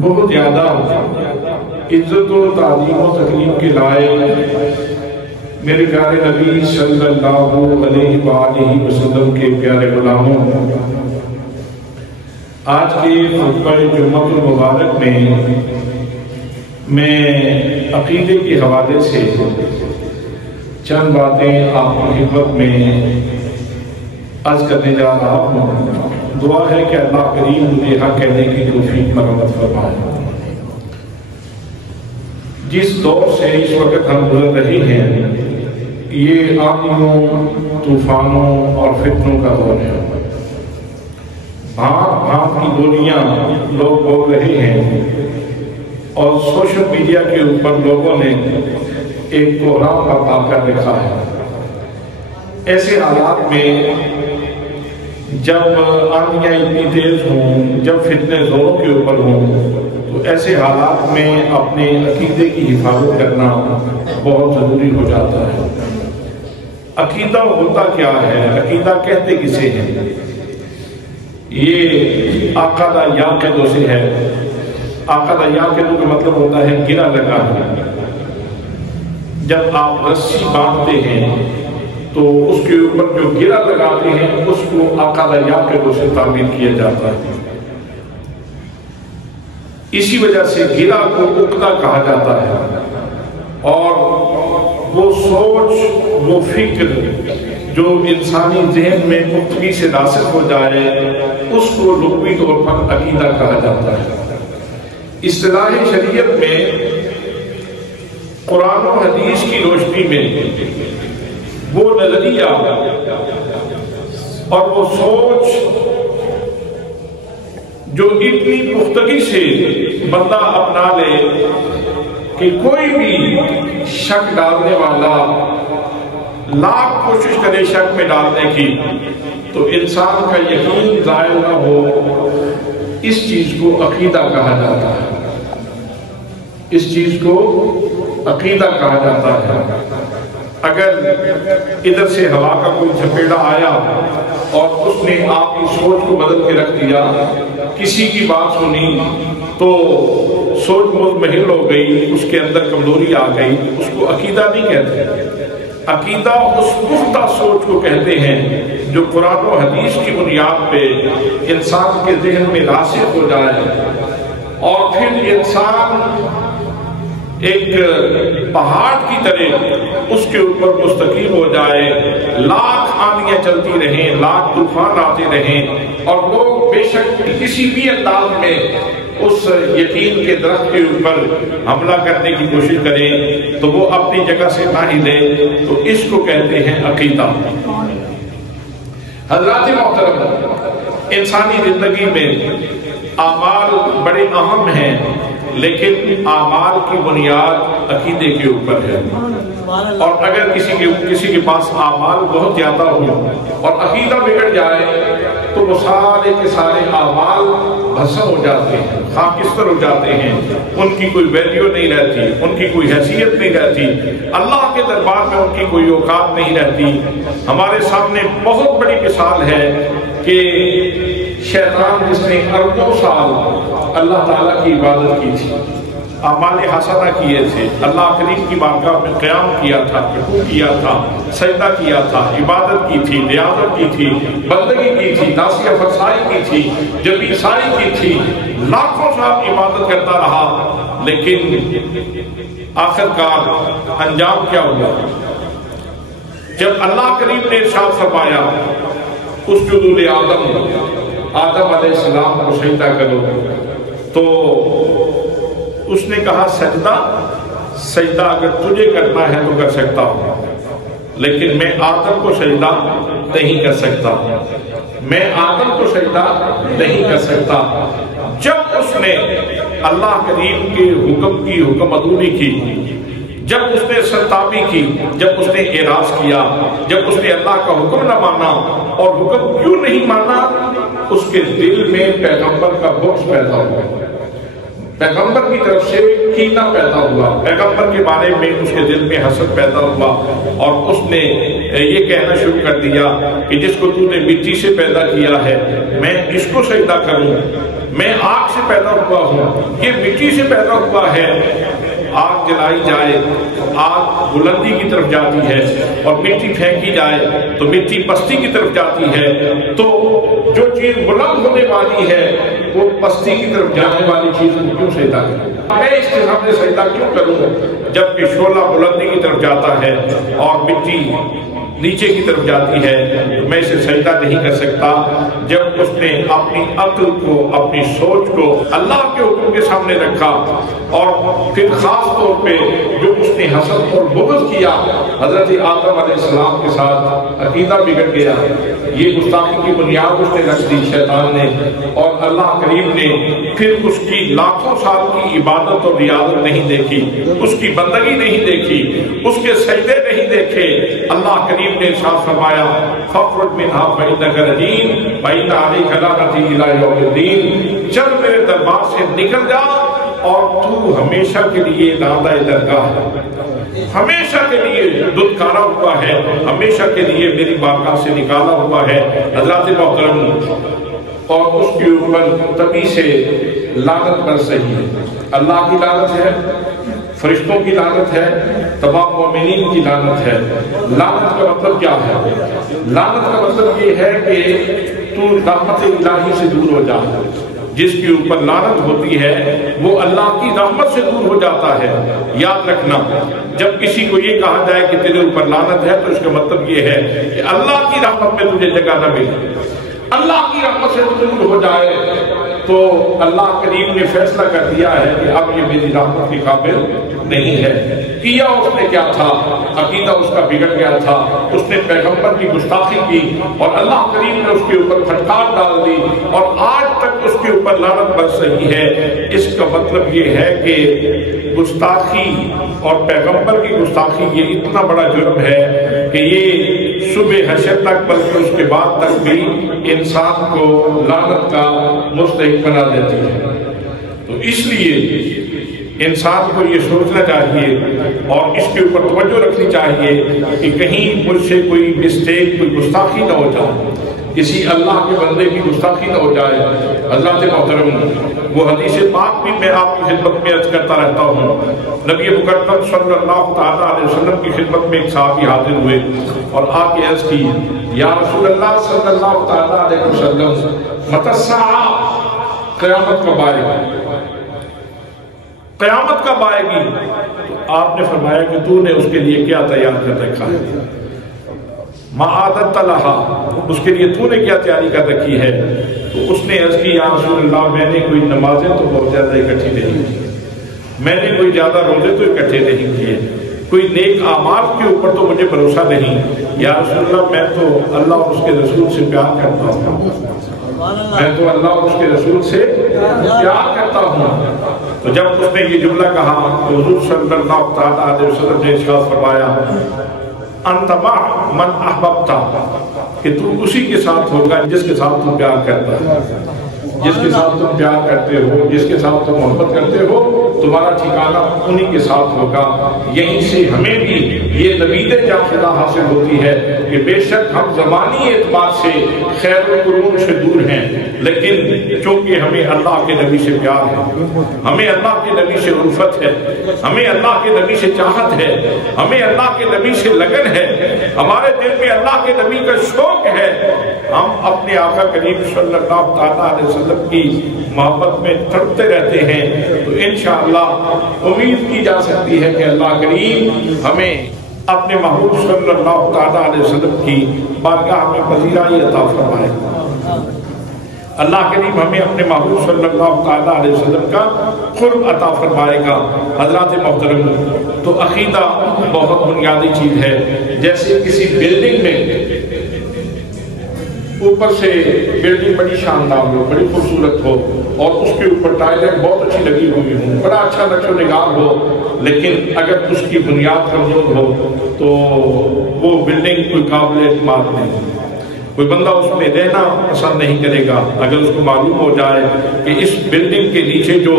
بہت زیادہ عزت و تعظیم و تکریم کے لائے میرے پیارے نبی صلی اللہ علیہ وآلہ وسلم کے پیارے غلاموں، آج کے خطبہ جمعہ المبارک میں عقیدے کے حوالے سے چند باتیں آپ کی خدمت میں عرض کرنے جا رہا ہوں۔ دعا ہے کہ اللہ کریم مجھے حق کہنے کی توفیق مرحمت فرمائے۔ جس دور سے اس وقت ہم گزر رہے ہیں یہ آندھیوں، طوفانوں اور فتنوں کا دور ہے۔ بھانپ بھانپ کی بولیاں لوگ بول رہے ہیں اور سوشل میڈیا کے اوپر لوگوں نے ایک پروگرام برپا کر رکھا ہے۔ ایسے حالات میں جب آندھیاں اتنی تیز ہوں، جب فتنے زوروں کے اوپر ہوں، تو ایسے حالات میں اپنے عقیدے کی حفاظت کرنا بہت ضروری ہو جاتا ہے۔ عقیدہ ہوتا کیا ہے؟ عقیدہ کہتے کسے ہیں؟ یہ عقدہ یعقد سے ہے۔ عقدہ یعقد کا مطلب ہوتا ہے گرہ لگا ہے۔ جب آپ رسی باندھتے ہیں تو اس کے اوپر جو گرہ لگاتے ہیں اس کو عقدہ یعقد سے تعبیر کیا جاتا ہے۔ اسی وجہ سے گرہ کو عقدہ کہا جاتا ہے، اور وہ سوچ، وہ فکر جو انسانی ذہن میں عقدگی سے ناسخ ہو جائے اس کو لغوی طور پر عقیدہ کہا جاتا ہے۔ اصطلاح شریعت میں قرآن و حدیث کی روشنی میں وہ نظریہ اور وہ سوچ جو اتنی پختگی سے بندہ اپنا لے کہ کوئی بھی شک ڈالنے والا لاکھ کوشش کرے شک میں ڈالنے کی تو انسان کا یقین ضائع نہ ہو، اس چیز کو عقیدہ کہا جاتا ہے۔ اس چیز کو عقیدہ کہا جاتا ہے۔ اگر ادھر سے ہوا کا کوئی جھپیڑا آیا اور اس نے آپ کی سوچ کو بدل کے رکھ دیا، کسی کی بات سنی تو سوچ مطمئن ہو گئی، اس کے اندر کمزوری آ گئی، اس کو عقیدہ نہیں کہتے۔ عقیدہ اس پختہ سوچ کو کہتے ہیں جو قرآن و حدیث کی بنیاد پہ انسان کے ذہن میں راسخ ہو جائے، اور پھر انسان ایک پہاڑ کی طرح اس کے اوپر مستقیم ہو جائے، لاکھ آندیاں چلتی رہیں، لاکھ طوفان آتے رہیں، اور لوگ بے شک کسی بھی انداز میں اس یقین کے درخت کے اوپر حملہ کرنے کی کوشش کریں تو وہ اپنی جگہ سے نہ ہلے، تو اس کو کہتے ہیں عقیدہ۔ حضرات محترم، انسانی زندگی میں اعمال بڑے اہم ہیں، لیکن اعمال کی بنیاد عقیدے کے اوپر ہے، اور اگر کسی کے پاس اعمال بہت زیادہ ہو اور عقیدہ بگڑ جائے تو وہ سارے کے سارے اعمال بھسم ہو جاتے ہیں، خاکستر ہو جاتے ہیں، ان کی کوئی ویلیو نہیں رہتی، ان کی کوئی حیثیت نہیں رہتی، اللہ کے دربار میں ان کی کوئی اوقات نہیں رہتی۔ ہمارے سامنے بہت بڑی مثال ہے کہ شیطان جس نے اربوں سال اللہ تعالیٰ کی عبادت کی تھی، اعمال حسنہ کیے تھے، اللہ کریم کی بارگاہ میں قیام کیا تھا، رکوع کیا تھا، سجدہ کیا تھا، عبادت کی تھی، ریاضت کی تھی، بندگی کی تھی، ناسیہ فرسائی کی تھی، جبی ساری کی تھی، لاکھوں سال عبادت کرتا رہا، لیکن آخر کار انجام کیا ہوا؟ جب اللہ کریم نے ارشاد فرمایا اسجدوا لآدم علیہ السلام کو سجدہ کرو، تو اس نے کہا سجدہ اگر تجھے کرنا ہے تو کر سکتا ہوں، لیکن میں آدم کو سجدہ نہیں کر سکتا، میں آدم کو سجدہ نہیں کر سکتا۔ جب اس نے اللہ کریم کے حکم کی حکم عدولی کی، جب اس نے سرتابی کی، جب اس نے اعراض کیا، جب اس نے اللہ کا حکم نہ مانا، اور حکم کیوں نہیں مانا؟ اس کے دل میں پیغمبر کا بغض پیدا ہوا، پیغمبر کی طرف سے کینہ پیدا ہوا، پیغمبر کے بارے میں اس کے دل میں حسد پیدا ہوا، اور اس نے یہ کہنا شروع کر دیا کہ جس کو تو نے مٹی سے پیدا کیا ہے میں اس کو سجدہ کروں، میں آگ سے پیدا ہوا ہوں، یہ مٹی سے پیدا ہوا ہے۔ آگ جلائی جائے، آگ بلندی کی طرف جاتی ہے، اور مٹی پھینکی جائے تو مٹی پستی کی طرف جاتی ہے، تو جو چیز بلند ہونے والی ہے وہ پستی کی طرف جانے والی چیز کو کیوں سجدہ کروں؟ میں اس کے سامنے سجدہ کیوں کروں جبکہ شعلہ بلندی کی طرف جاتا ہے اور مٹی نیچے کی طرف جاتی ہے؟ میں اسے سجدہ نہیں کر سکتا۔ جب اس نے اپنی عقل کو، اپنی سوچ کو اللہ کے حکم کے سامنے رکھا، اور پھر خاص طور پہ جو اس نے حسد اور بغض کیا حضرت آدم علیہ السلام کے ساتھ، عقیدہ بگڑ گیا، یہ گستاخی کی بنیاد اس نے رکھ دی شیطان نے، اور اللہ کریم نے پھر اس کی لاکھوں سال کی عبادت اور ریاضت نہیں دیکھی، اس کی بندگی نہیں دیکھی، اس کے سجدے نہیں دیکھے۔ اللہ کریم نے ارشاد فرمایا فَاخْرُجْ مِنْهَا فَإِنَّكَ رَجِيمٌ وَإِنَّ عَلَيْكَ لَعْنَتِي إِلَىٰ يَوْمِ الدِّينِ، چل میرے دربار سے نکل جا اور تو ہمیشہ کے لیے نادہ درگاہ ہے، ہمیشہ کے لیے دھتکارا ہوا ہے، ہمیشہ کے لیے میری بارگاہ سے نکالا ہوا ہے۔ حضرات محترم، اور اس کے اوپر تبھی سے لعنت برس رہی ہے، اللہ کی لعنت ہے، فرشتوں کی لعنت ہے، تمام مومنین کی لعنت ہے۔ لعنت کا مطلب کیا ہے؟ لعنت کا مطلب یہ ہے کہ تو رحمت الہی سے دور ہو جا، جس کے اوپر لعنت ہوتی ہے وہ اللہ کی رحمت سے دور ہو جاتا ہے۔ یاد رکھنا، جب کسی کو یہ کہا جائے کہ تیرے اوپر لعنت ہے تو اس کا مطلب یہ ہے کہ اللہ کی رحمت میں تجھے جگہ نہ ملے، اللہ کی رحمت سے دور ہو جائے تو اللہ کریم نے فیصلہ کر دیا ہے کہ اب یہ میری رحمت کے قابل نہیں ہے۔ کیا اس نے کیا تھا؟ عقیدہ اس کا بگڑ گیا تھا، اس نے پیغمبر کی گستاخی کی، اور اللہ کریم نے اس کے اوپر پھٹکار ڈال دی، اور آج تک اس کے اوپر لعنت برس رہی ہے۔ اس کا مطلب یہ ہے کہ گستاخی اور پیغمبر کی گستاخی یہ اتنا بڑا جرم ہے کہ یہ صبح حشر تک بلکہ اس کے بعد تک بھی انسان کو لعنت کا مستحق بنا دیتی ہے۔ تو اس لیے انسان کو یہ سوچنا چاہیے اور اس کے اوپر توجہ رکھنی چاہیے کہ کہیں مجھ سے کوئی مسٹیک، کوئی گستاخی نہ ہو جائے، کسی اللہ کے بندے کی گستاخی نہ ہو جائے۔ حضرات محترم، وہ حدیث پاک بھی میں آپ کی خدمت میں عرض کرتا رہتا ہوں۔ نبی مکرم صلی اللہ تعالیٰ علیہ وسلم کی خدمت میں ایک صحابی حاضر ہوئے اور آ کے عرض کی، یا رسول اللہ صلی اللہ تعالیٰ علیہ وسلم، متی الساعہ، قیامت کب آئے گی؟ قیامت کب آئے گی؟ آپ نے فرمایا کہ تو نے اس کے لیے کیا تیار کر رکھا ہے؟ ما عادت لہا، اس کے لیے تو نے کیا تیاری کر رکھی ہے؟ تو اس نے عرض کی، یا رسول اللہ، میں نے کوئی نمازیں تو بہت زیادہ اکٹھی نہیں کی، میں نے کوئی زیادہ روزے تو اکٹھے نہیں کیے، کوئی نیک اعمال کے اوپر تو مجھے بھروسہ نہیں، یا رسول اللہ میں تو اللہ اور اس کے رسول سے پیار کرتا ہوں، میں تو اللہ اور اس کے رسول سے پیار کرتا ہوں۔ تو جب اس نے یہ جملہ کہا تو حضور صلی اللہ تعالیٰ علیہ وسلم نے ارشاد فرمایا، انت مع من احببتا، کہ تو اسی کے ساتھ ہوگا جس کے ساتھ تم پیار کرتا ہے، جس کے ساتھ تم پیار کرتے ہو، جس کے ساتھ تم محبت کرتے ہو، تمہارا ٹھکانہ انہی کے ساتھ ہوگا۔ یہیں سے ہمیں بھی یہ نوید جاثدہ حاصل ہوتی ہے کہ بے شک ہم زمانی اعتبار سے خیر القرون سے دور ہیں، لیکن چونکہ ہمیں اللہ کے نبی سے پیار ہے، ہمیں اللہ کے نبی سے الفت ہے، ہمیں اللہ کے نبی سے چاہت ہے، ہمیں اللہ کے نبی سے لگن ہے، ہمارے دل میں اللہ کے نبی کا شوق ہے، ہم اپنے آقا کریم صلی اللہ تعالیٰ علیہ وسلم کی محبت میں تڑپتے رہتے ہیں، تو انشاءاللہ امید کی جا سکتی ہے کہ اللہ کریم ہمیں اپنے محبوب صلی اللہ تعالیٰ علیہ وسلم کی بارگاہ میں پذیرائی عطا فرمائے۔ اللہ کریم ہمیں اپنے محبوب صلی اللہ تعالیٰ علیہ وسلم کا قرب عطا فرمائے گا۔ حضرات محترم، تو عقیدہ بہت بنیادی چیز ہے۔ جیسے کسی بلڈنگ میں اوپر سے بلڈنگ بڑی شاندار ہو، بڑی خوبصورت ہو، اور اس کے اوپر ٹائلیں بہت اچھی لگی ہوئی ہوں، بڑا اچھا نقش و نگار ہو، لیکن اگر اس کی بنیاد کمزور ہو تو وہ بلڈنگ کوئی قابل اعتماد نہیں، کوئی بندہ اس میں رہنا پسند نہیں کرے گا۔ اگر اس کو معلوم ہو جائے کہ اس بلڈنگ کے نیچے جو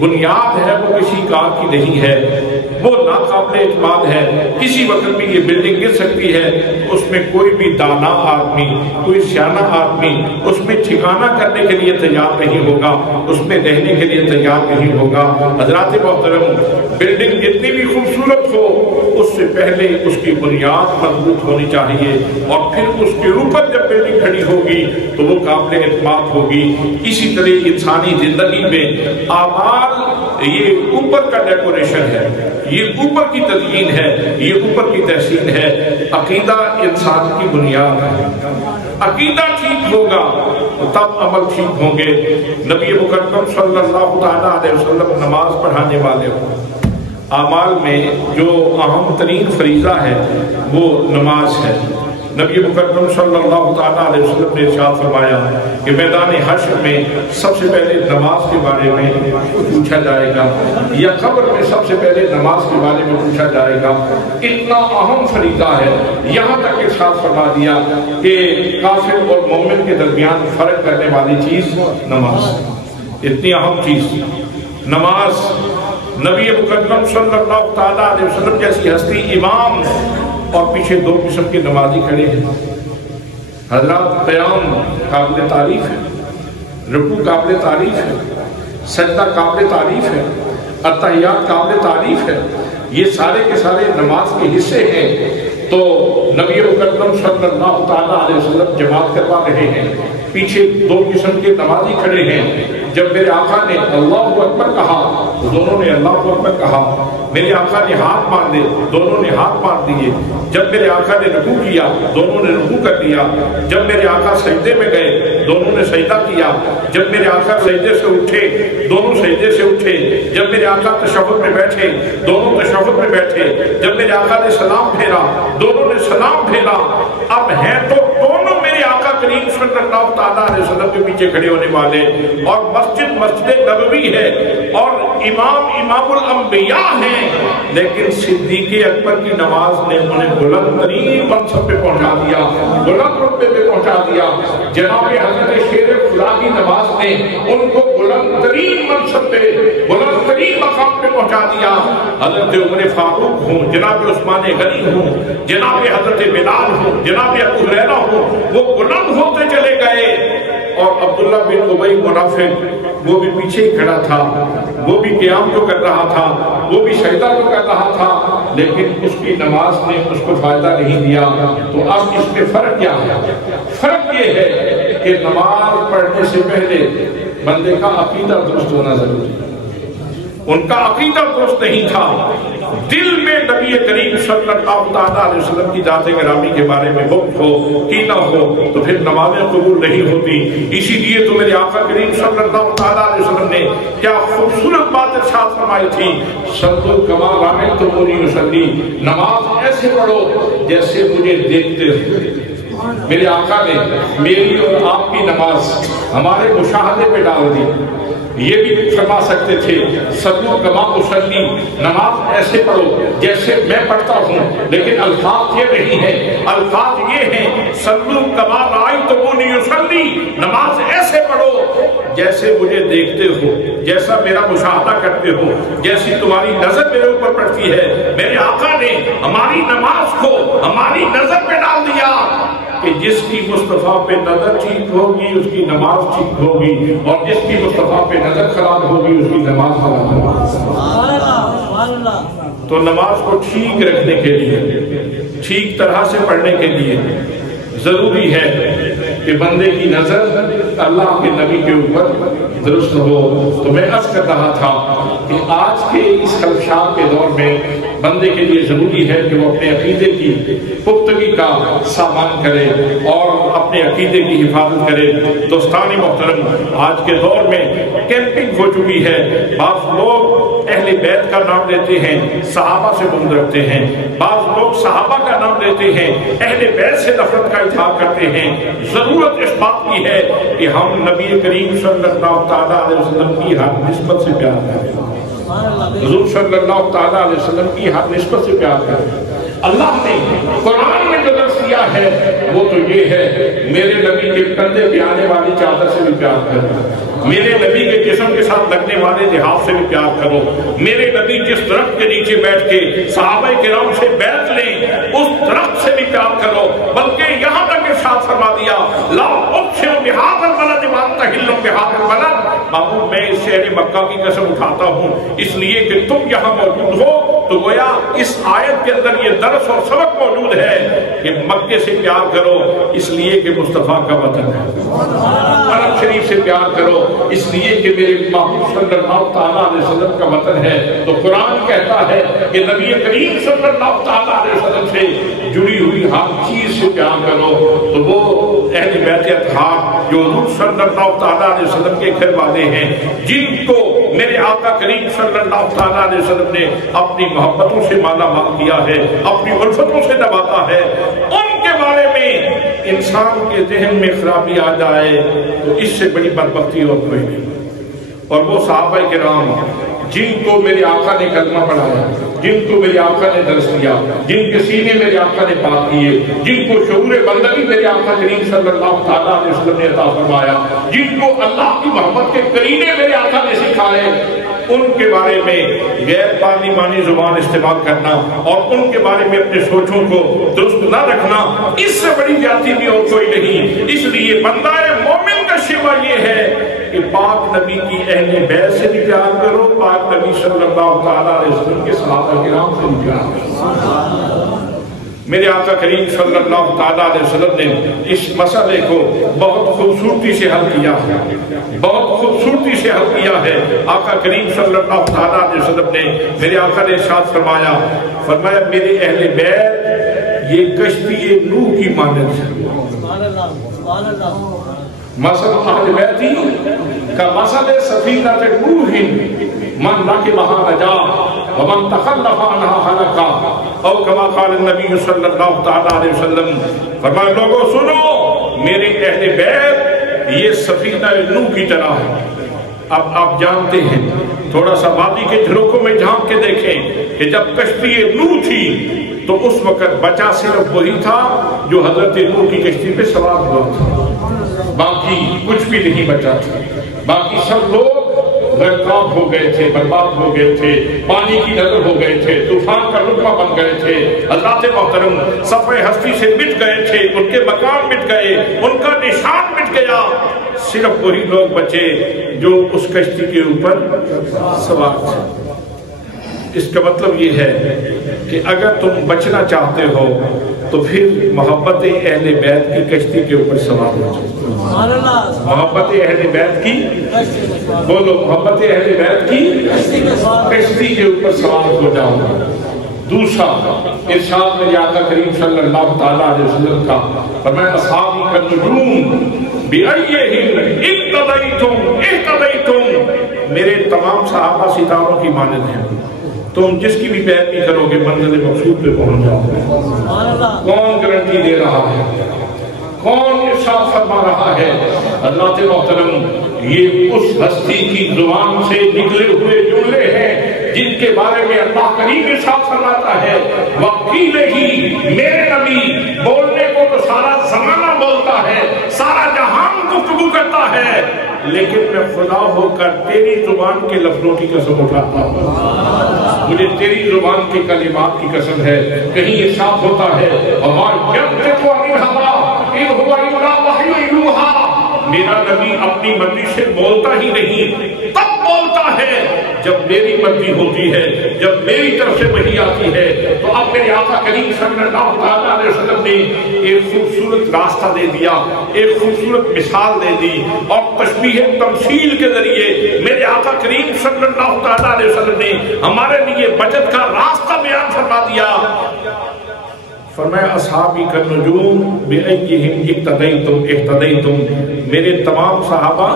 بنیاد ہے وہ کسی کار کی نہیں ہے، وہ ناقابل اعتماد ہے، کسی وقت بھی یہ بلڈنگ گر سکتی ہے، اس میں کوئی بھی دانا آدمی، کوئی سیانہ آدمی اس میں ٹھکانہ کرنے کے لیے تیار نہیں ہوگا، اس میں رہنے کے لیے تیار نہیں ہوگا۔ حضرات محترم، بلڈنگ جتنی بھی خوبصورت ہو، اس سے پہلے اس کی بنیاد مضبوط ہونی چاہیے، اور پھر اس کے اوپر جب بلڈنگ کھڑی ہوگی تو وہ قابل اعتماد ہوگی۔ اسی طرح انسانی زندگی میں اعمال یہ اوپر کا ڈیکوریشن ہے، یہ اوپر کی تزئین ہے، یہ اوپر کی تحسین ہے۔ عقیدہ انسان کی بنیاد ہے، عقیدہ ٹھیک ہوگا تب عمل ٹھیک ہوں گے۔ نبی مکرم صلی اللہ تعالیٰ علیہ وسلم نماز پڑھانے والے ہوں، اعمال میں جو اہم ترین فریضہ ہے وہ نماز ہے۔ نبی مکرم صلی اللہ تعالیٰ علیہ وسلم نے ارشاد فرمایا کہ میدان حشر میں سب سے پہلے نماز کے بارے میں پوچھا جائے گا، یا قبر میں سب سے پہلے نماز کے بارے میں پوچھا جائے گا۔ اتنا اہم فریضہ ہے، یہاں تک ارشاد فرما دیا کہ کافر اور مومن کے درمیان فرق کرنے والی چیز نماز، اتنی اہم چیز نماز۔ نبی مکرم صلی اللہ تعالیٰ علیہ وسلم جیسی ہستی امام، اور پیچھے دو قسم کے نمازی کھڑے ہیں۔ حضرات، قیام قابل تعریف ہے، رکوع قابل تعریف ہے، سجدہ قابل تعریف ہے، اتحیات قابل تعریف ہے، یہ سارے کے سارے نماز کے حصے ہیں۔ تو نبی مکرم صلی اللہ تعالیٰ علیہ وسلم جماعت کروا رہے ہیں، پیچھے دو قسم کے نمازی کھڑے ہیں۔ جب میرے آقا نے اللہ اکبر کہا تو دونوں نے اللہ اکبر کہا، میرے آقا نے ہاتھ مار دے، دونوں نے ہاتھ مار دیے۔ جب میرے آقا نے رکوع کیا، دونوں نے رکوع کر لیا۔ جب میرے آقا سجدے میں گئے، دونوں نے سجدہ کیا۔ جب میرے آقا سجدے سے اٹھے، دونوں سجدے سے اٹھے۔ جب میرے آقا تشہد میں بیٹھے، دونوں تشہد میں بیٹھے۔ جب میرے آقا نے سلام پھیرا، دونوں نے سلام پھیرا۔ اب ہیں تو دونوں میرے آقا کریم صلی اللہ تعالیٰ علیہ وسلم کے پیچھے کھڑے ہونے والے، اور مسجد مسجد نبوی ہے، اور امام الانبیاء ہیں، لیکن صدیق اکبر کی نماز نے انہیں بلند ترین منصب پہ پہنچا دیا، بلند رتبے پہ پہنچا دیا۔ جناب حضرت شیر خدا کی نماز نے ان کو بلند ترین منصب پہ، بلند ترین مقام پہ پہنچا دیا۔ حضرت عمر فاروق ہوں، جناب عثمان غنی ہوں، جناب حضرت بلال ہوں، جناب ابو ہریرہ ہوں، وہ بلند ہوتے چلے گئے، اور عبداللہ بن ابی منافق وہ بھی پیچھے ہی کھڑا تھا، وہ بھی قیام تو کر رہا تھا، وہ بھی سجدہ تو کر رہا تھا، لیکن اس کی نماز نے اس کو فائدہ نہیں دیا۔ تو اب اس میں فرق کیا ہے؟ فرق یہ ہے کہ نماز پڑھنے سے پہلے بندے کا عقیدہ درست ہونا ضروری ہے۔ ان کا عقیدہ درست نہیں تھا، دل میں نبی کریم صلی اللہ علیہ وسلم کی ذات گرامی کے بارے میں بغض ہو، کینہ ہو، تو پھر نمازیں قبول نہیں ہوتی۔ اسی لیے تو میرے آقا کریم صلی اللہ علیہ وسلم نے کیا خوبصورت بات ارشاد فرمائی تھی، صلوا کما رأیتمونی اصلی، نماز ایسے پڑھو جیسے مجھے دیکھتے ہو۔ میرے آقا نے میری اور آپ کی نماز ہمارے مشاہدے پہ ڈال دی۔ یہ بھی فرما سکتے تھے صلوا کما اصلی، نماز ایسے پڑھو جیسے میں پڑھتا ہوں، لیکن الفاظ یہ نہیں ہے، الفاظ یہ ہیں صلوا کما رأیتمونی اصلی، نماز ایسے پڑھو جیسے مجھے دیکھتے ہو، جیسا میرا مشاہدہ کرتے ہو، جیسی تمہاری نظر میرے اوپر پڑتی ہے۔ میرے آقا نے ہماری نماز کو ہماری نظر پہ ڈال دیا کہ جس کی مصطفیٰ پہ نظر ٹھیک ہوگی اس کی نماز ٹھیک ہوگی، اور جس کی مصطفیٰ پہ نظر خراب ہوگی اس کی نماز خراب ہوگی۔ تو نماز کو ٹھیک رکھنے کے لیے، ٹھیک طرح سے پڑھنے کے لیے ضروری ہے کہ بندے کی نظر اللہ کے نبی کے اوپر درست ہو۔ تو میں عرض کر رہا تھا کہ آج کے اس خلفشار کے دور میں بندے کے لیے ضروری ہے کہ وہ اپنے عقیدے کی پختگی کا سامان کرے اور اپنے عقیدے کی حفاظت کرے۔ دوستان محترم، آج کے دور میں کیمپنگ ہو چکی ہے، بعض لوگ اہل بیت کا نام لیتے ہیں، صحابہ سے بغض رکھتے ہیں، بعض لوگ صحابہ کا نام لیتے ہیں، اہل بیت سے نفرت کا اظہار کرتے ہیں۔ ضرورت اس بات کی ہے کہ ہم نبی کریم صلی اللہ تعالیٰ علیہ وسلم کی ہر نسبت سے پیار کریں، حضور صلی اللہ تعالیٰ علیہ وسلم کی ہر نسبت سے پیار کریں۔ اللہ نے قرآن میں جو درس دیا ہے وہ تو یہ ہے، میرے نبی کے کندھے پہ آنے والی چادر سے بھی پیار کرو، میرے نبی کے جسم کے ساتھ لگنے والے لحاف سے بھی پیار کرو، میرے نبی جس درخت کے نیچے بیٹھ کے صحابہ کرام سے بیعت لیں اس درخت سے بھی پیار کرو، بلکہ یہاں تک ارشاد فرما دیا لا اقسم بہذا البلد وانت حل بہذا البلد، محبوب میں اس شہر مکہ کی قسم اٹھاتا ہوں اس لیے کہ تم یہاں موجود ہو۔ تو گویا اس آیت کے اندر یہ درس اور سبق موجود ہے کہ مکے سے پیار کرو اس لیے کہ مصطفیٰ کا وطن ہے، عرب شریف سے پیار کرو اس لیے کہ میرے محبوب صلی اللہ تعالیٰ علیہ وسلم کا وطن ہے۔ تو قرآن کہتا ہے کہ نبی کریم صلی اللہ تعالیٰ علیہ وسلم سے جڑی ہوئی ہر چیز سے پیار کرو۔ تو وہ اہل بیت اطہار جو حضور صلی اللہ تعالیٰ علیہ وسلم کے گھر والے ہیں، جن کو میرے آقا کریم صلی اللہ تعالیٰ علیہ وسلم نے اپنی محبتوں سے مالا مال کیا ہے، اپنی الفتوں سے نوازا ہے، ان کے بارے میں انسان کے ذہن میں خرابی آ جائے تو اس سے بڑی بدبختی اور کوئی نہیں۔ اور وہ صحابہ کرام جن کو میرے آقا نے کلمہ پڑھایا، جن کو میرے آقا نے درس دیا، جن کے سینے میرے آقا نے بات کیے، جن کو شعور بندگی میرے آقا کریم صلی اللہ تعالیٰ علیہ وسلم نے عطا فرمایا، جن کو اللہ کی محبت کے قرینے میرے آقا نے سکھائے، ان کے بارے میں غیر پارلیمانی زبان استعمال کرنا اور ان کے بارے میں اپنے سوچوں کو درست نہ رکھنا، اس سے بڑی زیادتی بھی اور کوئی نہیں۔ اس لیے بندہ مومن کا شیوا یہ ہے کہ پاک نبی کی اہل بیت سے بھی پیار کرو، پاک نبی صلی اللہ تعالیٰ علیہ وسلم کے صحابہ کرام سے بھی پیار کرو۔ میرے آقا کریم صلی اللہ تعالیٰ علیہ وسلم نے اس مسئلے کو بہت خوبصورتی سے حل کیا ہے، بہت خوبصورتی سے حل کیا ہے۔ آقا کریم صلی اللہ تعالیٰ علیہ وسلم نے میرے آقا نے ارشاد فرمایا میرے اہل بیت یہ کشتی نوح کی مانند ہے، مثل اہل بیتی کا مثل سفینہ نوح من رکبها نجا ومن تخلف عنها ہلک، او کما قال النبی صلی اللہ تعالیٰ علیہ وسلم۔ فرمایا لوگوں سنو، میرے اہل بیت یہ سفینہ نوح کی طرح ہے۔ اب آپ جانتے ہیں، تھوڑا سا وادی کے جھروکوں میں جھانک کے دیکھیں کہ جب کشتی نوح تھی تو اس وقت بچا صرف وہی تھا جو حضرت نوح کی کشتی پہ سوار ہوا تھا۔ باقی کچھ بھی نہیں بچا تھا، باقی سب لوگ غرقاب ہو گئے تھے، برباد ہو گئے تھے، پانی کی نظر ہو گئے تھے، طوفان کا لقمہ بن گئے تھے، حضرات محترم صفحہ ہستی سے مٹ گئے تھے، ان کے مکان مٹ گئے، ان کا نشان مٹ گیا، صرف وہی لوگ بچے جو اس کشتی کے اوپر سوار تھے۔ اس کا مطلب یہ ہے کہ اگر تم بچنا چاہتے ہو تو پھر محبت اہل بیت کی کشتی کے اوپر سوار ہو جاؤ۔ محبت اہل بیت کی، بولو، محبت اہل بیت کی کشتی کے اوپر سوار ہو جاؤ۔ دوسرا ارشاد میں آقا کریم صلی اللہ تعالیٰ علیہ وسلم کا فرمایا اصحابی کالنجوم بِأَيِّهِمْ اِقْتَدَيْتُمْ، میرے تمام صحابہ ستاروں کی مانند ہیں، تم جس کی بھی پیروی کرو گے منزل مقصود پہ پہنچ جاؤ گے۔ کون گارنٹی دے رہا ہے؟ کون ارشاد فرما رہا ہے؟ حضرات محترم، یہ اس ہستی کی زبان سے نکلے ہوئے جملے ہیں جن کے بارے میں اللہ کریم ارشاد فرماتا ہے وکیل ہی میرے نبی، بولنے کو تو سارا زمانہ بولتا ہے، سارا جہان گفتگو کرتا ہے، لیکن میں خدا ہو کر تیری زبان کے لفظوں کی قسم اٹھاتا ہوں، مجھے تیری زبان کے کلمات کی قسم ہے۔ کہیں ارشاد ہوتا ہے اور جب تک وہ میرا نبی اپنی مرضی سے بولتا ہی نہیں، تب بولتا ہے جب میری مرضی ہوتی ہے، جب میری طرف سے وحی آتی ہے۔ تو اب میرے آقا کریم صلی اللہ علیہ وسلم نے ایک خوبصورت راستہ دے دیا، ایک خوبصورت مثال دے دی، اور تشبیہ تمثیل کے ذریعے میرے آقا کریم صلی اللہ علیہ وسلم نے ہمارے لیے بچت کا راستہ بیان فرما دیا۔ فرمایا اصحابی کالنجوم بِأَيِّهِمْ اِقْتَدَيْتُمْ، میرے تمام صحابہ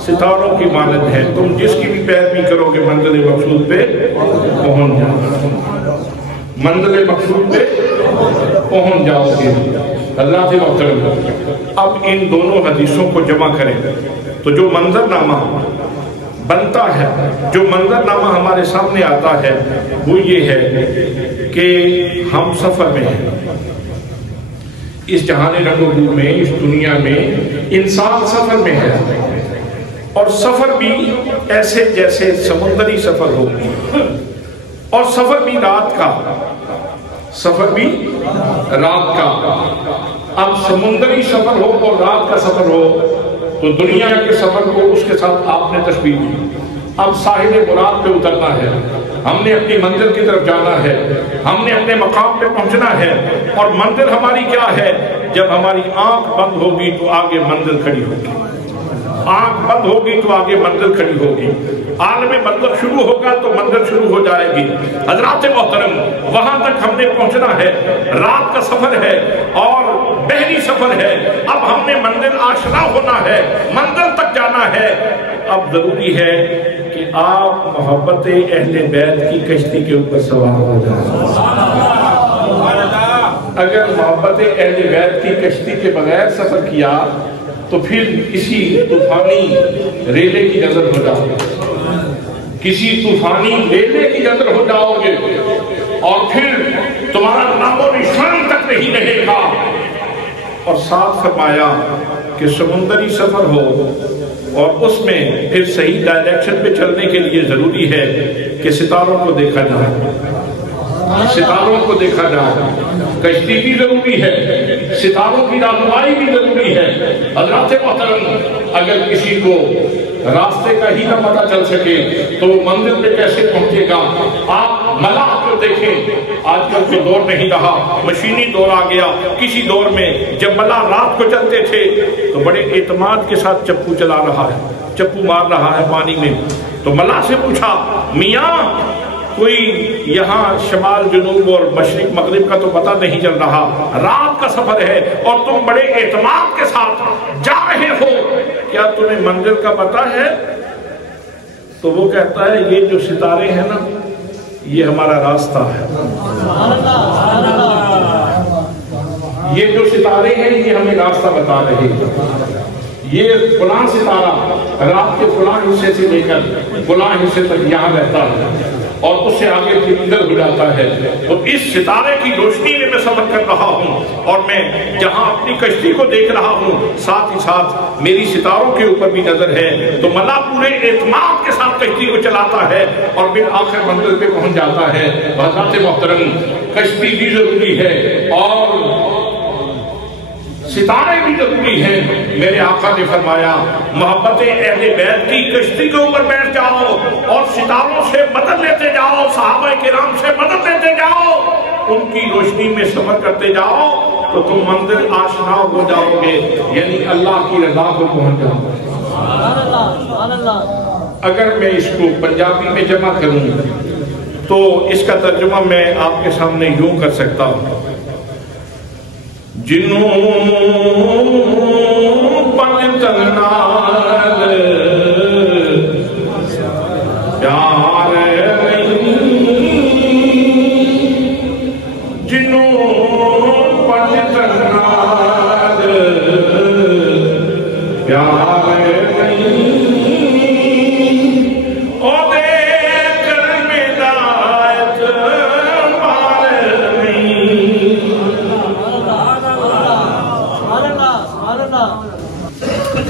ستاروں کی مانند ہے، تم جس کی بھی پیروی کرو گے منزل مقصود پہ پہنچ جاؤ، منزل مقصود پہ پہنچ جاؤ گے۔ حضرات محترم، اب ان دونوں حدیثوں کو جمع کریں تو جو منظر نامہ بنتا ہے، جو منظر نامہ ہمارے سامنے آتا ہے وہ یہ ہے کہ ہم سفر میں ہیں، اس جہان رنگ و بو میں، اس دنیا میں انسان سفر میں ہے، اور سفر بھی ایسے جیسے سمندری سفر ہو، اور سفر بھی رات کا، سفر بھی رات کا۔ اب سمندری سفر ہو اور رات کا سفر ہو تو دنیا کے سفر کو اس کے ساتھ آپ نے تشبیہ دی۔ اب ساحل مراد پہ اترنا ہے، ہم نے اپنی منزل کی طرف جانا ہے، ہم نے اپنے مقام پہ پہنچنا ہے، اور منزل ہماری کیا ہے؟ جب ہماری آنکھ بند ہوگی تو آگے منزل کھڑی ہوگی، آنکھ بند ہوگی تو آگے منزل کھڑی ہوگی، عالم منزل شروع ہوگا تو منزل شروع ہو جائے گی۔ حضرات محترم، وہاں تک ہم نے پہنچنا ہے، رات کا سفر ہے اور بحری سفر ہے، اب ہم نے منزل آشنا ہونا ہے، منزل تک جانا ہے۔ اب ضروری ہے کہ آپ محبت اہل بیت کی کشتی کے اوپر سوار ہو جائیں۔ اگر محبت اہل بیت کی کشتی کے بغیر سفر کیا تو پھر کسی طوفانی ریلے کی نظر ہو جاؤ گے، کسی طوفانی ریلے کی نظر ہو جاؤ گے، اور پھر تمہارا نام و نشان تک نہیں رہے گا۔ اور ساتھ فرمایا کہ سمندری سفر ہو اور اس میں پھر صحیح ڈائریکشن پہ چلنے کے لیے ضروری ہے کہ ستاروں کو دیکھا جائے، ستاروں کو دیکھا جائے، کشتی بھی ضروری ہے، ستاروں کی رہنمائی بھی ضروری ہے۔ حضرات محترم، اگر کسی کو راستے کا ہی نہ پتہ چل سکے تو وہ منزل پہ کیسے پہنچے گا؟ آپ ملاح کو دیکھیں، آج کل تو دور نہیں رہا، مشینی دور آ گیا۔ کسی دور میں جب ملاح رات کو چلتے تھے تو بڑے اعتماد کے ساتھ چپو چلا رہا ہے، چپو مار رہا ہے پانی میں، تو ملاح سے پوچھا میاں کوئی یہاں شمال جنوب اور مشرق مغرب کا تو پتہ نہیں چل رہا، رات کا سفر ہے اور تم بڑے اعتماد کے ساتھ جا رہے ہو، کیا تمہیں منزل کا پتہ ہے؟ تو وہ کہتا ہے یہ جو ستارے ہیں نا یہ ہمارا راستہ ہے، یہ جو ستارے ہیں یہ ہمیں راستہ بتا رہے ہیں، یہ فلاں ستارہ رات کے فلاں حصے سے لے کر فلاں حصے تک یہاں رہتا ہے، اور اس سے آگے کلندر ہو جاتا ہے. تو اس ستارے کی روشنی میں سفر کر رہا ہوں اور میں جہاں اپنی کشتی کو دیکھ رہا ہوں ساتھ ہی ساتھ میری ستاروں کے اوپر بھی نظر ہے. تو ملا پورے اعتماد کے ساتھ کشتی کو چلاتا ہے اور پھر آخر منزل پہ پہنچ جاتا ہے. حضرات محترم کشتی بھی ضروری ہے اور ستارے بھی ضروری ہیں. میرے آقا نے فرمایا محبت اہل بیت کی کشتی کے اوپر بیٹھ جاؤ اور ستاروں سے مدد لیتے جاؤ, صحابہ کرام سے مدد لیتے جاؤ, ان کی روشنی میں سفر کرتے جاؤ تو تم منزل آشنا ہو جاؤ گے, یعنی اللہ کی رضا کو پہنچ جاؤ گے. اگر میں اس کو پنجابی میں جمع کروں تو اس کا ترجمہ میں آپ کے سامنے یوں کر سکتا ہوں. جنوں پن تنال پیار نہیں, جنوں پن تنال پیار نہیں, او دیکھ میں دایت مار نہیں.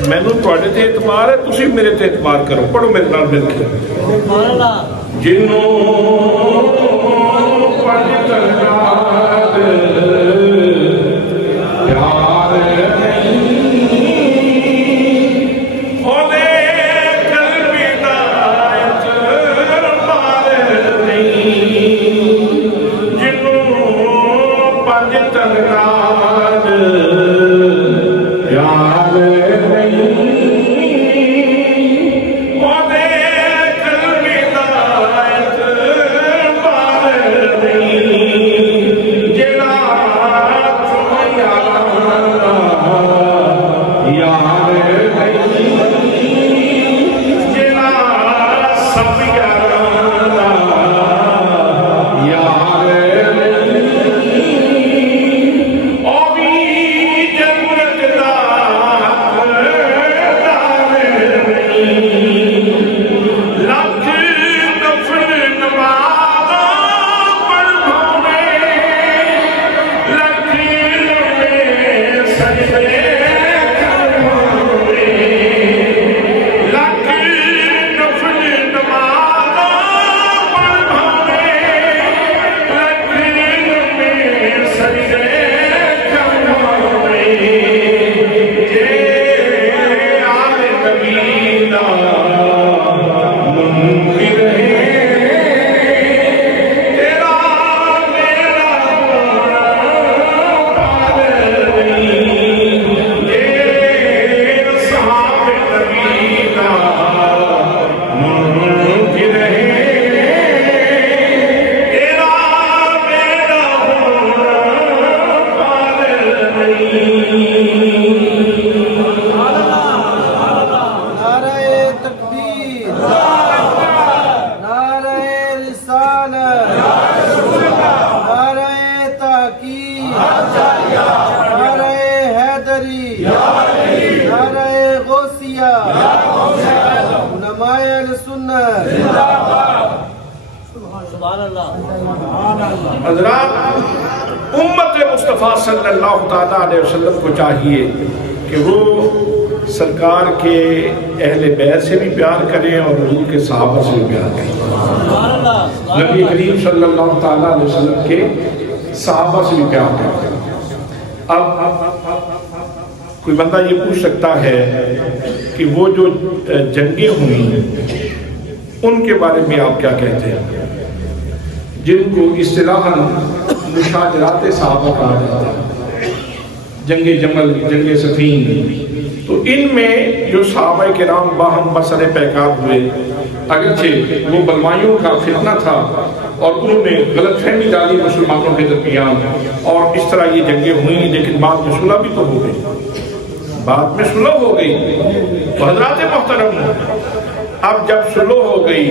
میں نے تھوڑے تے اعتبار ہے, تسی میرے تے اعتبار کرو. پڑھو میرے نال مل کے. جنوں پن تنال پیار نہیں, او دیکھ میں دایت مار نہیں, جنوں پن تنال پیار نہیں, او دیکھ میں دایت مار نہیں, جلا چون یار نہیں, جلا سب یار نہیں, او بھی جنت دار نہیں, لکھ نفل نماز پڑھ بھاوے, لکھ لمبے سجدے کر بھاوے, لکھ نفل نماز پڑھ بھاوے, لکھ لمبے سجدے کر بھاوے, جے آل نبی دا منکر ہے, تیرا میرا پال نہیں, جے صحاب نبی دا منکر ہے, تیرا میرا پال نہیں. نعرہ تکبیر, نعرہ رسالت, نعرہ تحقیق, نعرہ حیدری, نعرہ غوثیہ, علماء اہل سنت. سبحان اللہ. حضرات, امت مصطفیٰ صلی اللہ تعالیٰ علیہ وسلم کو چاہیے کہ وہ سرکار کے اہل بیت سے بھی پیار کریں اور حضور کے صحابہ سے بھی پیار کریں. نبی کریم صلی اللہ تعالیٰ علیہ وسلم کے صحابہ سے بھی پیار کریں. اب کوئی بندہ یہ پوچھ سکتا ہے کہ وہ جو جنگیں ہوئی ان کے بارے میں آپ کیا کہتے ہیں, جن کو اصطلاحاً مشاجرات صحابہ کہا جاتا ہے, جنگ جمل, جنگ صفین. تو ان میں جو صحابہ کرام باہم بسر پیکار ہوئے, اگرچہ وہ بلوائیوں کا فتنہ تھا اور انہوں نے غلط فہمی ڈالی مسلمانوں کے درمیان اور اس طرح یہ جنگیں ہوئیں, لیکن بعد میں صلح بھی تو ہو گئی, بعد میں صلح ہو گئی. تو حضرات محترم, اب جب صلح ہو گئی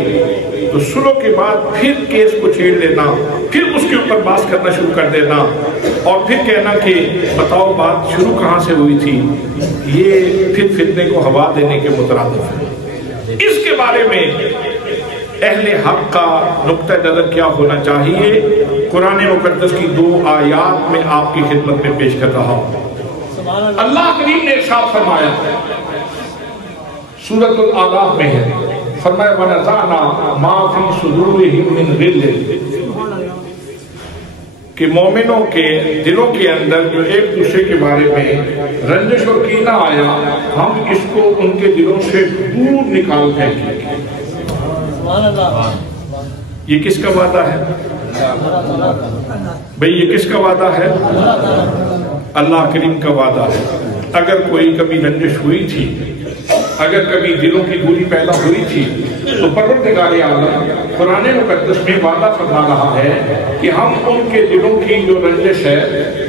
تو صلح کے بعد پھر کیس کو چھیڑ لینا, پھر اس کے اوپر بات کرنا شروع کر دینا اور پھر کہنا کہ بتاؤ بات شروع کہاں سے ہوئی تھی, یہ پھر فتنے کو ہوا دینے کے مترادف ہے. اس کے بارے میں اہل حق کا نقطہ نظر کیا ہونا چاہیے، قرآن مقدس کی 2 آیات میں آپ کی خدمت میں پیش کر رہا ہوں۔ اللہ کریم نے ارشاد فرمایا، سورۃ الاعراف میں ہے، فرمایا وَنَزَعْنَا مَا فِي صُدُورِهِم مِّن غِلٍّ، کہ مومنوں کے دلوں کے اندر جو ایک دوسرے کے بارے میں رنجش اور کینہ آیا، ہم اس کو ان کے دلوں سے دور نکال پھینکیں۔ یہ کس کا وعدہ ہے بھئی؟ یہ کس کا وعدہ ہے؟ اللہ کریم کا وعدہ ہے۔ اگر کوئی کبھی رنجش ہوئی تھی، اگر کبھی دلوں کی دوری پیدا ہوئی تھی، تو پروردگار عالم قرآن مقدس میں وعدہ فرما رہا ہے کہ ہم ان کے دلوں کی جو رنجش ہے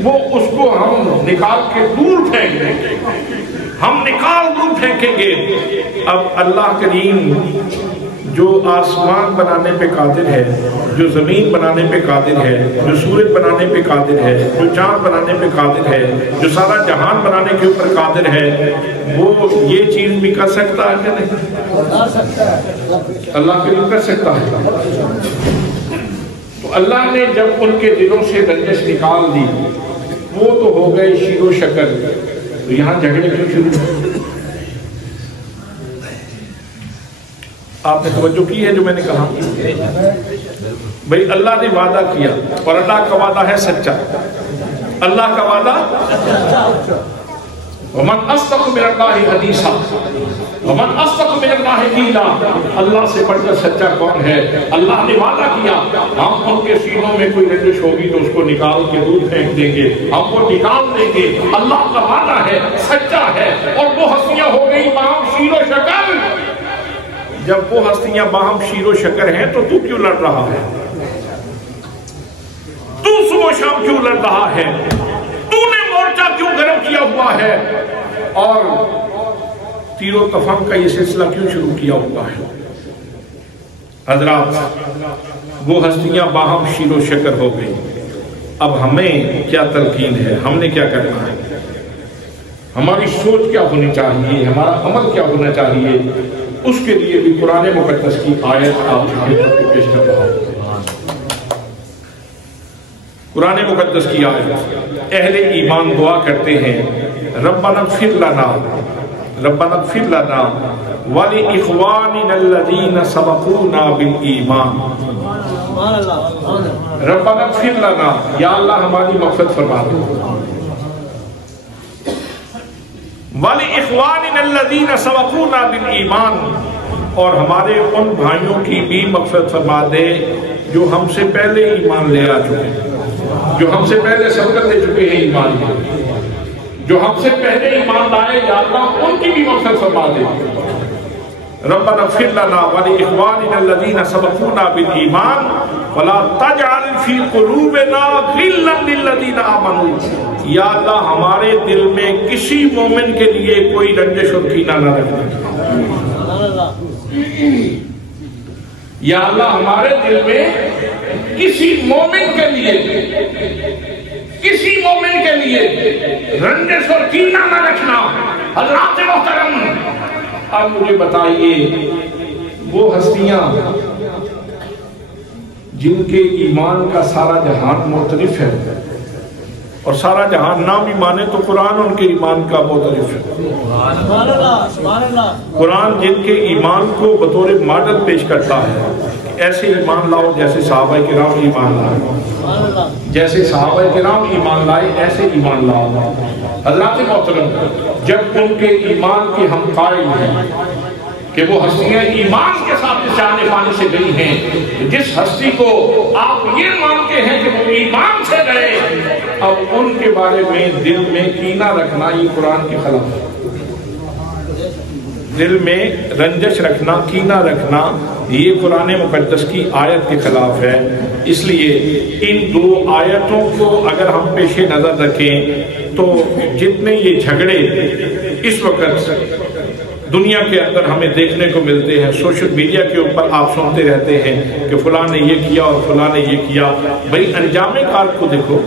وہ اس کو ہم نکال کے دور پھینک دیں گے، ہم نکال دور پھینکیں گے۔ اب اللہ کریم جو آسمان بنانے پہ قادر ہے، جو زمین بنانے پہ قادر ہے، جو سورج بنانے پہ قادر ہے، جو چاند بنانے پہ قادر ہے، جو سارا جہان بنانے کے اوپر قادر ہے، وہ یہ چیز بھی کر سکتا ہے کہ نہیں؟ اللہ کے لیے کر سکتا ہے۔ تو اللہ نے جب ان کے دلوں سے رنجش نکال دی، وہ تو ہو گئے شیر و شکر، تو یہاں جھگڑے کیوں شروع ہوئے؟ آپ نے توجہ کی ہے جو میں نے کہا؟ بھئی اللہ نے وعدہ کیا، اور اللہ کا وعدہ ہے سچا، اللہ کا وعدہ وَمَنْ أَصْدَقُ مِنَ اللَّهِ حَدِيثًا وَمَنْ أَصْدَقُ مِنَ اللَّهِ قِيلًا، اللہ سے بڑھ کر سچا کون ہے؟ اللہ نے وعدہ کیا ہم ان کے سینوں میں کوئی رنجش ہوگی تو اس کو نکال کے دور پھینک دیں گے، ہم کو نکال دیں گے۔ اللہ کا وعدہ ہے، سچا ہے، اور وہ ہستیاں ہو گئی باہم شیر و شکر۔ جب وہ ہستیاں باہم شیر و شکر ہیں تو تو کیوں لڑ رہا ہے؟ تو صبح شام کیوں لڑ رہا ہے؟ تو نے مورچہ کیوں گرم کیا ہوا ہے؟ اور تیر و تفنگ کا یہ سلسلہ کیوں شروع کیا ہوا ہے؟ حضرات، وہ ہستیاں باہم شیر و شکر ہو گئی، اب ہمیں کیا تلقین ہے؟ ہم نے کیا کرنا ہے؟ ہماری سوچ کیا ہونی چاہیے؟ ہمارا عمل کیا ہونا چاہیے؟ اس کے لیے بھی قرآن مقدس کی آیت آپ کی خدمت میں پیش کر رہا ہوں۔ قرآن مقدس کی آیت، اہل ایمان دعا کرتے ہیں ربنا اغفر لنا وَلِإِخْوَانِنَا الَّذِينَ سَبَقُونَا بِالْإِيمَانِ، ربنا اغفر لنا، یا اللہ ہماری مغفرت فرما دو، وَلِإِخْوَانِنَا الَّذِينَ سَبَقُونَا بِالْإِيمَانِ، اور ہمارے ان بھائیوں کی بھی مغفرت فرما دے جو ہم سے پہلے ایمان لے آ چکے ہیں، جو ہم سے پہلے سبقت لے چکے ہیں ایمان میں، جو ہم سے پہلے ایمان لائے، یا اللہ ان کی بھی مغفرت فرما دے۔ ربنا اغفر لنا وَلِإِخْوَانِنَا الَّذِينَ سَبَقُونَا بِالْإِيمَانِ وَلَا تَجْعَلْ فِي قُلُوبِنَا غِلًّا لِلَّذِينَ آمَنُوا، یا اللہ ہمارے دل میں کسی مومن کے لیے کوئی رنجش اور کینہ نہ رکھنا، یا اللہ ہمارے دل میں کسی مومن کے لیے رنجش اور کینہ نہ رکھنا۔ حضرات محترم، اب مجھے بتائیے، وہ ہستیاں جن کے ایمان کا سارا جہان معترف ہے، اور سارا جہان نہ بھی مانے تو قرآن ان کے ایمان کا معترف ہے، قرآن جن کے ایمان کو بطور ماڈل پیش کرتا ہے، ایسے ایمان لاؤ جیسے صحابہ کرام ایمان لائے، جیسے صحابہ کرام ایمان لائے ایسے ایمان لاؤ۔ حضرات محترم، جب ان کے ایمان کے ہم قائل ہیں کہ وہ ہستیاں ایمان کے ساتھ اس جانے پانے سے گئی ہیں، جس ہستی کو آپ یہ مانتے ہیں کہ وہ ایمان سے گئے، اب ان کے بارے میں دل میں کینہ رکھنا یہ قرآن کے خلاف ہے۔ دل میں رنجش رکھنا، کینہ رکھنا، یہ قرآن مقدس کی آیت کے خلاف ہے۔ اس لیے ان 2 آیتوں کو اگر ہم پیش نظر رکھیں تو جتنے یہ جھگڑے اس وقت دنیا کے اندر ہمیں دیکھنے کو ملتے ہیں، سوشل میڈیا کے اوپر آپ سنتے رہتے ہیں کہ فلاں نے یہ کیا اور فلاں نے یہ کیا، بھئی انجام کار کو دیکھو،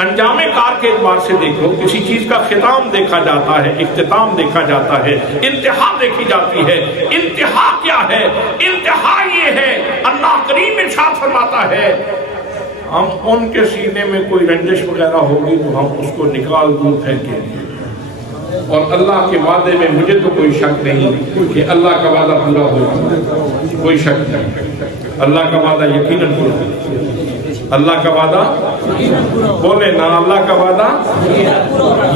انجام کار کے اعتبار سے دیکھو، کسی چیز کا ختام دیکھا جاتا ہے، اختتام دیکھا جاتا ہے، انتہا دیکھی جاتی ہے۔ انتہا کیا ہے؟ انتہا یہ ہے، اللہ کریم ارشاد فرماتا ہے ہم ان کے سینے میں کوئی رنجش وغیرہ ہوگی تو ہم اس کو نکال دور پھینکیں گے، اور اللہ کے وعدے میں مجھے تو کوئی شک نہیں کہ اللہ کا وعدہ پورا ہوگا، کوئی شک نہیں، اللہ کا وعدہ یقیناً پورا ہوگا۔ اللہ کا وعدہ بولے نا، اللہ کا وعدہ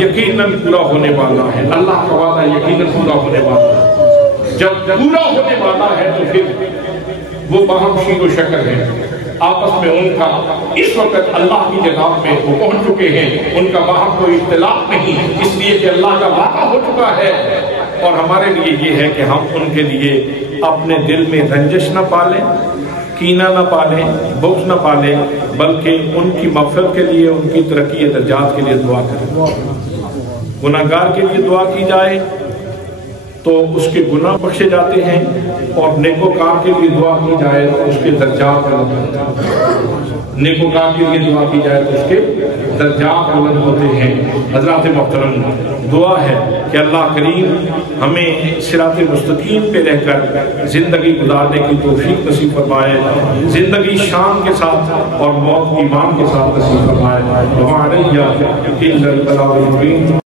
یقیناً پورا ہونے والا ہے، اللہ کا وعدہ یقیناً پورا ہونے والا ہے۔ جب پورا ہونے والا ہے تو پھر وہ باہم شیر و شکر ہے، آپس میں ان کا اس وقت اللہ کی جناب میں وہ پہنچ چکے ہیں، ان کا باہم کوئی اختلاف نہیں، اس لیے کہ اللہ کا وعدہ ہو چکا ہے۔ اور ہمارے لیے یہ ہے کہ ہم ان کے لیے اپنے دل میں رنجش نہ پالیں، کینہ نہ پالیں، بغض نہ پالیں، بلکہ ان کی مغفرت کے لیے، ان کی ترقی درجات کے لیے دعا کریں۔ گناہگار کے لیے دعا کی جائے تو اس کے گناہ بخشے جاتے ہیں، اور نیکوکار کے لیے دعا کی جائے تو اس کے درجات بلند ہوتے ہیں۔ نیکوکار کے لیے دعا کی جائے تو اس کے درجات بلند ہوتے ہیں۔ حضرات محترم، دعا ہے کہ اللہ کریم ہمیں صراط مستقیم پہ رہ کر زندگی گزارنے کی توفیق نصیب فرمائے، زندگی شان کے ساتھ اور موت ایمان کے ساتھ نصیب فرمائے۔